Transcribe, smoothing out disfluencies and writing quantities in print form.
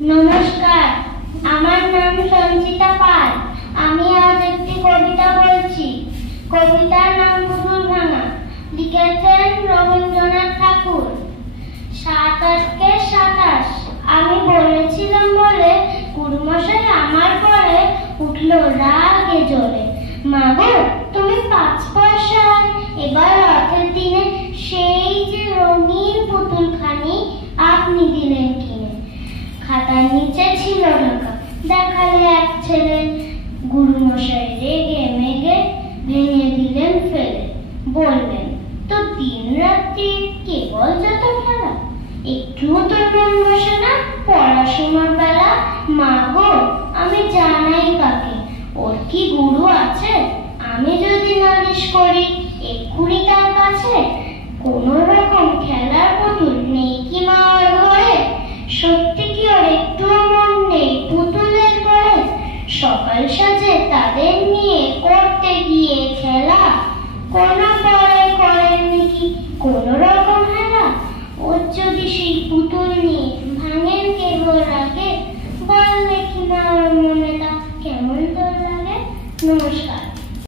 নমস্কার, আমার নাম সঞ্চিতা পাল। আমি আজ একটি কবিতা বলছি। কবিতার নাম পুতুল ভাঙা। লিখেছেন রবীন্দ্রনাথ ঠাকুর। ৭-৮-২৭ আমি বলেছিলাম বলে গুরুমশাই আমার পরে উঠলো রাগে জ্বলে। মা গো, তুমি ৫ পয়সায় এবার রথের দিনে সেই যে রঙিন পুতুলখানি আপনি দিলেন কিনে। খাতার নিচে ছিল ঢাকা, দেখালে এক ছেলে। গুরুমশাই রেগে মেগে ভেঙে দিলেন ফেলে। বললেন, তো দিন রাত্রি কেবল যত খেলা, একটুও তোর মন বসে না পড়াশোনার বেলা। মা গো, আমি জানাই কাকে, ওর কি গুরু আছে? আমি যদি নালিশ করি এক্ষুনি তার কাছে। কোন রকম খেলার পুতুল নেই কি মা ওর ঘরে? সত্যি কি ওর একটুও মন নেই পুতুলের ঘরে? সকাল সাজে তাদের নিয়ে করতে গিয়ে খেলা, কোন পরে করেন নাকি কোন রকম খেলা? ওর যদি সেই পুতুল নিয়ে ভাঙেন কেবল রাগে, বল দেখি না ওর মনে তা কেমন তোর লাগে। নমস্কার।